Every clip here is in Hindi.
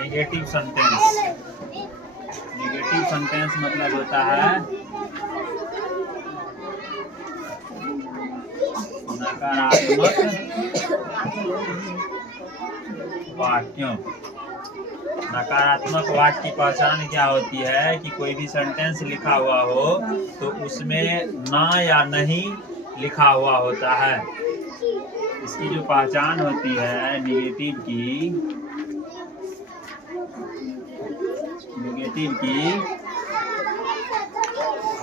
Negative sentence. नेगेटिव सेंटेंस मतलब होता है नकारात्मक वाक्यों। नकारात्मक वाक्य की पहचान क्या होती है कि कोई भी सेंटेंस लिखा हुआ हो तो उसमें ना या नहीं लिखा हुआ होता है। इसकी जो पहचान होती है नेगेटिव की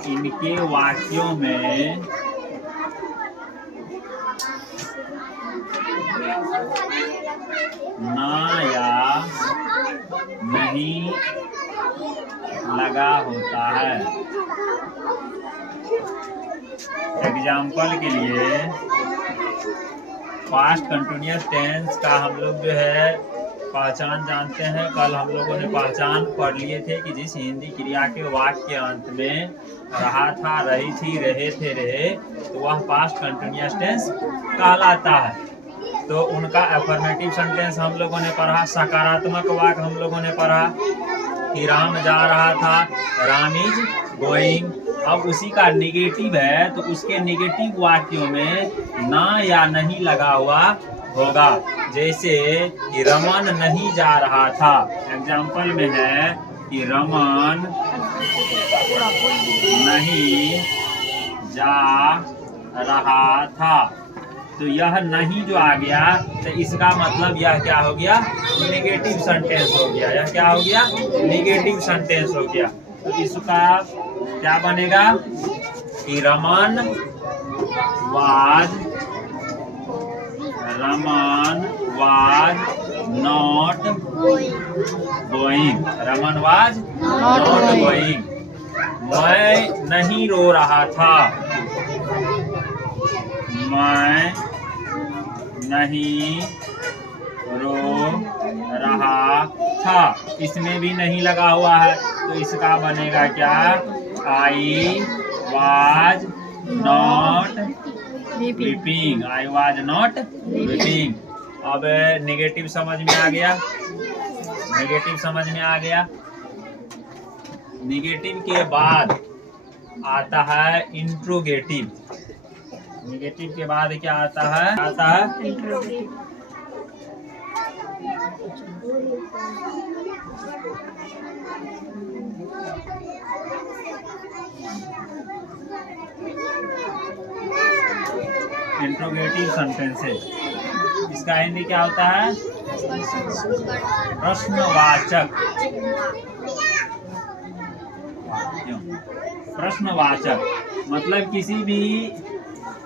इनके वाक्यों में ना या नहीं लगा होता है। एग्जाम्पल के लिए पास्ट कंटिन्यूअस टेंस का हम लोग जो है पहचान जानते हैं। कल हम लोगों ने पहचान पढ़ लिए थे कि जिस हिंदी क्रिया के वाक्य के अंत में रहा था, रही थी, रहे थे, रहे, तो वह पास्ट कंटिन्यूअस टेंस कहलाता है। तो उनका अफर्मेटिव सेंटेंस हम लोगों ने पढ़ा। सकारात्मक वाक्य हम लोगों ने पढ़ा कि राम जा रहा था, राम इज गोइंग। अब उसी का नेगेटिव है तो उसके नेगेटिव वाक्यों में ना या नहीं लगा हुआ होगा। जैसे कि रमन नहीं जा रहा था, एग्जाम्पल में है कि रमन नहीं जा रहा था। तो यह नहीं जो आ गया तो इसका मतलब यह क्या हो गया? नेगेटिव सेंटेंस हो गया। यह क्या हो गया? नेगेटिव सेंटेंस हो गया। तो इसका क्या बनेगा कि Raman was not going. Raman was not going. मैं नहीं रो रहा था। मैं नहीं रो रहा था। इसमें भी नहीं लगा हुआ है तो इसका बनेगा क्या? I was not weeping. I was not weeping. अब नेगेटिव समझ में आ गया। नेगेटिव समझ में आ गया। नेगेटिव के बाद आता है इंट्रोगेटिव। नेगेटिव के बाद क्या आता है? आता है इंट्रोगेटिव। Interrogative sentences. इसका हिंदी क्या होता है? प्रश्नवाचक। प्रश्नवाचक मतलब किसी भी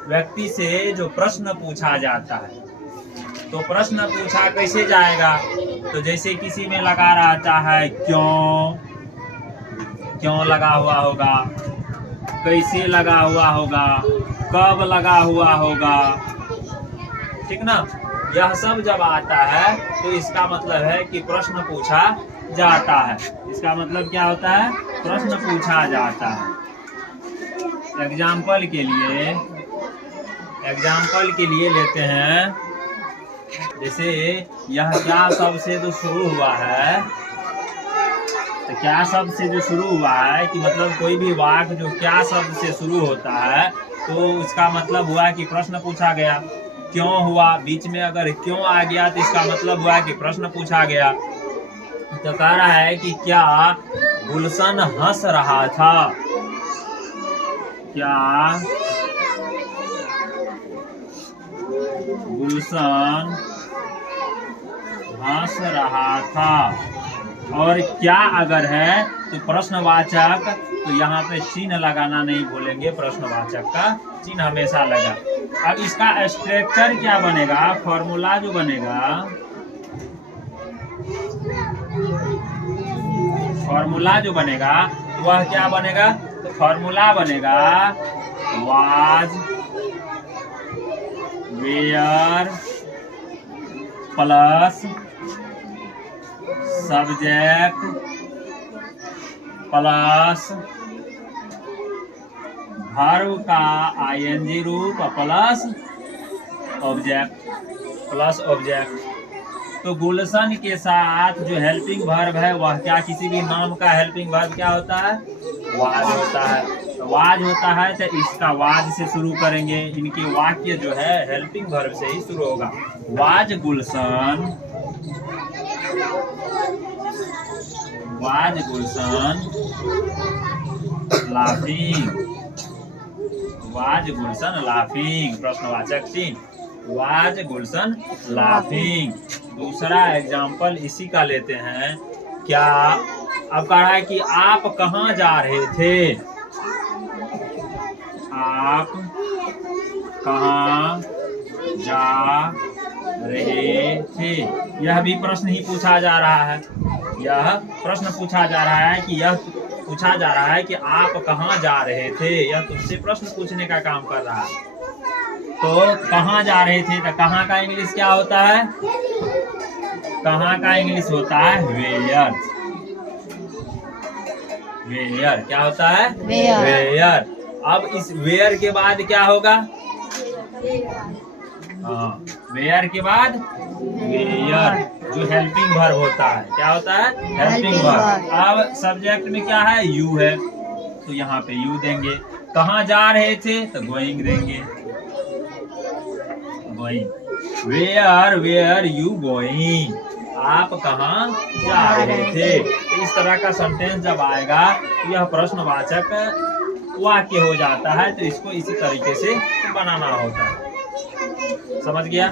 व्यक्ति से जो प्रश्न पूछा जाता है तो प्रश्न पूछा कैसे जाएगा? तो जैसे किसी में लगा रहता है क्यों, क्यों लगा हुआ होगा, कैसे लगा हुआ होगा, कब लगा हुआ होगा, ठीक ना? यह सब जब आता है तो इसका मतलब है कि प्रश्न पूछा जाता है। इसका मतलब क्या होता है? प्रश्न पूछा जाता है। एग्जाम्पल के लिए लेते हैं, जैसे यह क्या शब्द से जो शुरू हुआ है, तो क्या शब्द से जो शुरू हुआ है कि मतलब कोई भी वाक्य जो क्या शब्द से शुरू होता है तो इसका मतलब हुआ कि प्रश्न पूछा गया। क्यों हुआ, बीच में अगर क्यों आ गया तो इसका मतलब हुआ कि प्रश्न पूछा गया। तो कह रहा है कि क्या गुलशन हंस रहा था? क्या गुलशन हंस रहा था? और क्या अगर है तो प्रश्नवाचक, तो यहाँ पे चिन्ह लगाना नहीं भूलेंगे। प्रश्नवाचक का चिन्ह हमेशा लगा। अब इसका स्ट्रक्चर क्या बनेगा? फॉर्मूला जो बनेगा, तो वह क्या बनेगा? तो फॉर्मूला बनेगा was where plus subject plus verb का आईएनजी रूप प्लस ऑब्जेक्ट। तो गुलशन के साथ जो हेल्पिंग वर्ब है वह क्या, किसी भी नाम का हेल्पिंग वर्ब क्या होता है, वाज होता है। तो वाज होता है तो इसका वाज से शुरू करेंगे, इनके वाक्य जो है हेल्पिंग वर्ब से ही शुरू होगा। Was Gulshan, was Gulshan laughing, was Gulshan laughing, प्रश्नवाचक चिन्ह, वाज गुलशन लाफिंग। दूसरा एग्जाम्पल इसी का लेते हैं। क्या अब कह रहा है कि आप कहाँ जा रहे थे, आप कहाँ जा रहे थे। यह भी प्रश्न ही पूछा जा रहा है, यह प्रश्न पूछा जा रहा है कि यह पूछा जा रहा है कि आप कहाँ जा रहे थे, यह तुमसे प्रश्न पूछने का काम कर रहा है। तो कहाँ जा रहे थे, तो कहाँ का इंग्लिश क्या होता है, कहाँ का इंग्लिश होता है वेयर, वेयर क्या होता है, वेयर। अब इस वेयर के बाद क्या होगा, हाँ वेयर के बाद वेयर जो हेल्पिंग वर्ब होता है, क्या होता है, हेल्पिंग वर्ब। अब सब्जेक्ट में क्या है, यू है, तो यहाँ पे यू देंगे। कहाँ जा रहे थे, तो गोइंग देंगे, going. Where, where you going, आप कहाँ जा रहे थे। तो इस तरह का सेंटेंस जब आएगा तो यह प्रश्नवाचक वाक्य हो जाता है, तो इसको इसी तरीके से बनाना होता है। समझ गया।